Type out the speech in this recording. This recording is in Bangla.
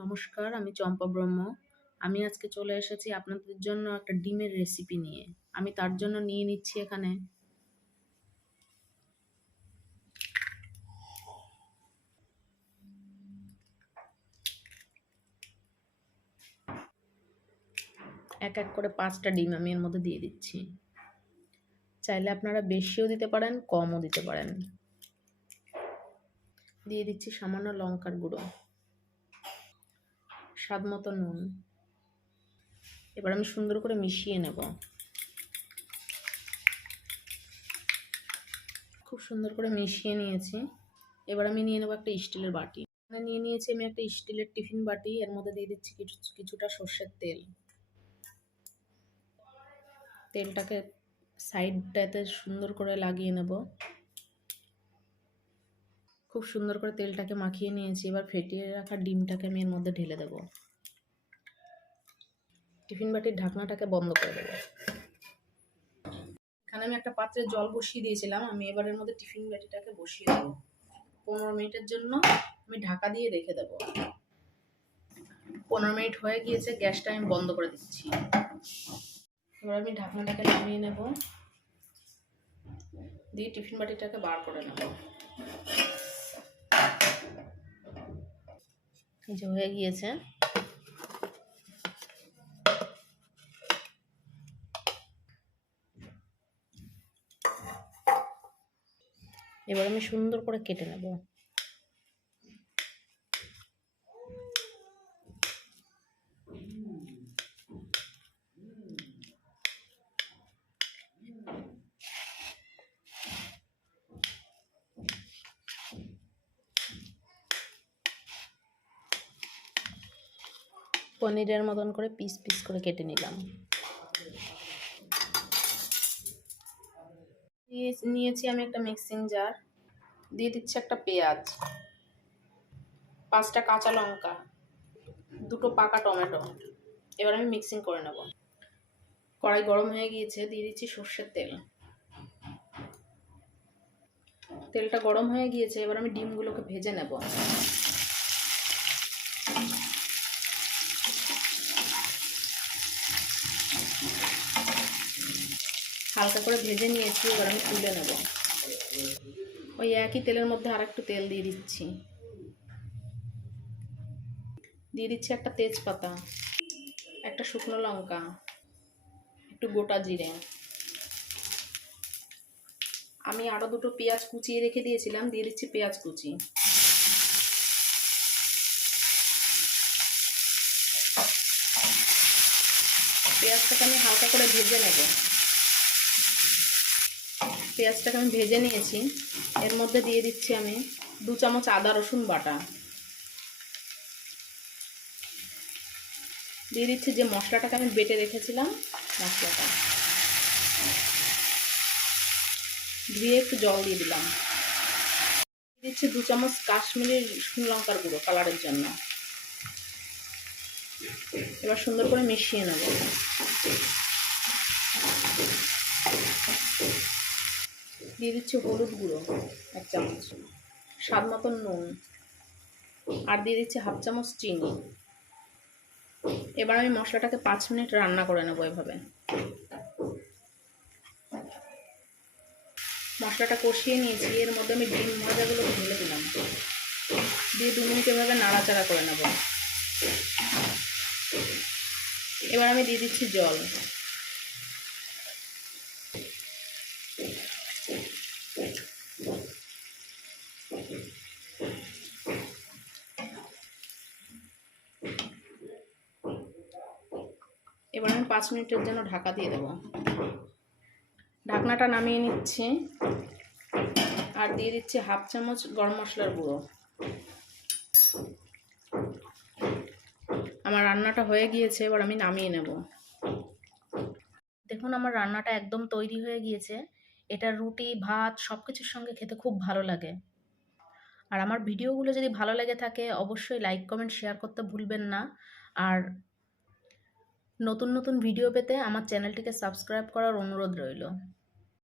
নমস্কার, আমি চম্পা ব্রহ্ম। আমি আজকে চলে এসেছি আপনাদের জন্য একটা ডিমের রেসিপি নিয়ে। আমি তার জন্য নিয়ে নিচ্ছি এখানে এক এক করে 5টা ডিম আমি এর মধ্যে দিয়ে দিচ্ছি। চাইলে আপনারা বেশিও দিতে পারেন, কমও দিতে পারেন। দিয়ে দিচ্ছি সামান্য লঙ্কার গুঁড়ো, স্বাদ মতো নুন। এবার আমি সুন্দর করে মিশিয়ে নেব। খুব সুন্দর করে মিশিয়ে নিয়েছি। এবার আমি নিয়ে নেব একটা স্টিলের বাটি। নিয়ে নিয়েছি আমি একটা স্টিলের টিফিন বাটি। এর মধ্যে দিয়ে দিচ্ছি কিছুটা সর্ষের তেল। তেলটাকে সাইডটাতে সুন্দর করে লাগিয়ে নেব। খুব সুন্দর করে তেলটাকে মাখিয়ে নিয়েছি। এবার ফেটিয়ে রাখা ডিমটাকে আমি এর মধ্যে ঢেলে দেব। টিফিন বাটির ঢাকনাটাকে বন্ধ করে দেব। এখানে আমি একটা পাত্রে জল বসিয়ে দিয়েছিলাম। আমি এবার এর মধ্যে টিফিন বাটিটাকে বসিয়ে দেবো। 15 মিনিটের জন্য আমি ঢাকা দিয়ে রেখে দেব। 15 মিনিট হয়ে গিয়েছে, গ্যাসটা আমি বন্ধ করে দিচ্ছি। এবার আমি ঢাকনাটাকে নামিয়ে নেব, দিয়ে টিফিন বাটিটাকে বার করে নেব। এই যে হয়ে গিয়েছে। এবার আমি সুন্দর করে কেটে নেব। পনিরের মতন করে পিস পিস করে কেটে নিলাম। নিয়েছি আমি একটা মিক্সিং জার। দিয়ে দিচ্ছি একটা পেঁয়াজ, 5টা কাঁচা লঙ্কা, 2টো পাকা টমেটো। এবার আমি মিক্সিং করে নেব। কড়াই গরম হয়ে গিয়েছে, দিয়ে দিচ্ছি সর্ষের তেল। তেলটা গরম হয়ে গিয়েছে, এবার আমি ডিমগুলোকে ভেজে নেব। হালকা করে ভেজে নিয়েছি, এবার আমি তুলে নেব। ওই একই তেলের মধ্যে আর একটু তেল দিয়ে দিচ্ছি। দিয়ে দিচ্ছি একটা তেজপাতা, একটা শুকনো লঙ্কা, একটু গোটা জিরে। আমি আরও 2টো পেঁয়াজ কুচিয়ে রেখে দিয়েছিলাম, দিয়ে দিচ্ছি পেঁয়াজ কুচি। পেঁয়াজটাকে আমি হালকা করে ভেজে নেব। পেঁয়াজটাকে আমি ভেজে নিয়েছি। এর মধ্যে দিয়ে দিচ্ছি আমি 2 চামচ আদা রসুন বাটা। দিয়ে দিচ্ছি যে মশলাটাকে আমি বেটে রেখেছিলাম, মশলাটা ধুয়ে একটু জল দিয়ে দিলাম। দিয়ে দিচ্ছি 2 চামচ কাশ্মীরি শুকনো লঙ্কার গুঁড়ো কালারের জন্য। এবার সুন্দর করে মিশিয়ে নেব। দিয়ে দিচ্ছি হলুদ গুঁড়ো 1 চামচ, স্বাদ মতন নুন, আর দিয়ে দিচ্ছি 1/2 চামচ চিনি। এবার আমি মশলাটাকে 5 মিনিট রান্না করে নেব। এভাবে মশলাটা কষিয়ে নিয়েছি। এর মধ্যে আমি ডিম ভাজাগুলো ঢেলে দিলাম, দিয়ে 2 মিনিট এভাবে নাড়াচাড়া করে নেব। এবার আমি দিয়ে দিচ্ছি জল। এবার আমি 5 মিনিটের জন্য ঢাকা দিয়ে দেবো। ঢাকনাটা নামিয়ে নিচ্ছি, আর দিয়ে দিচ্ছি 1/2 চামচ গরম মশলার গুঁড়ো। আমার রান্নাটা হয়ে গিয়েছে, এবার আমি নামিয়ে নেব। দেখুন আমার রান্নাটা একদম তৈরি হয়ে গিয়েছে। এটা রুটি, ভাত সব কিছুর সঙ্গে খেতে খুব ভালো লাগে। আর আমার ভিডিওগুলো যদি ভালো লেগে থাকে অবশ্যই লাইক, কমেন্ট, শেয়ার করতে ভুলবেন না। আর নতুন নতুন ভিডিও পেতে আমার চ্যানেলটিকে সাবস্ক্রাইব করার অনুরোধ রইল।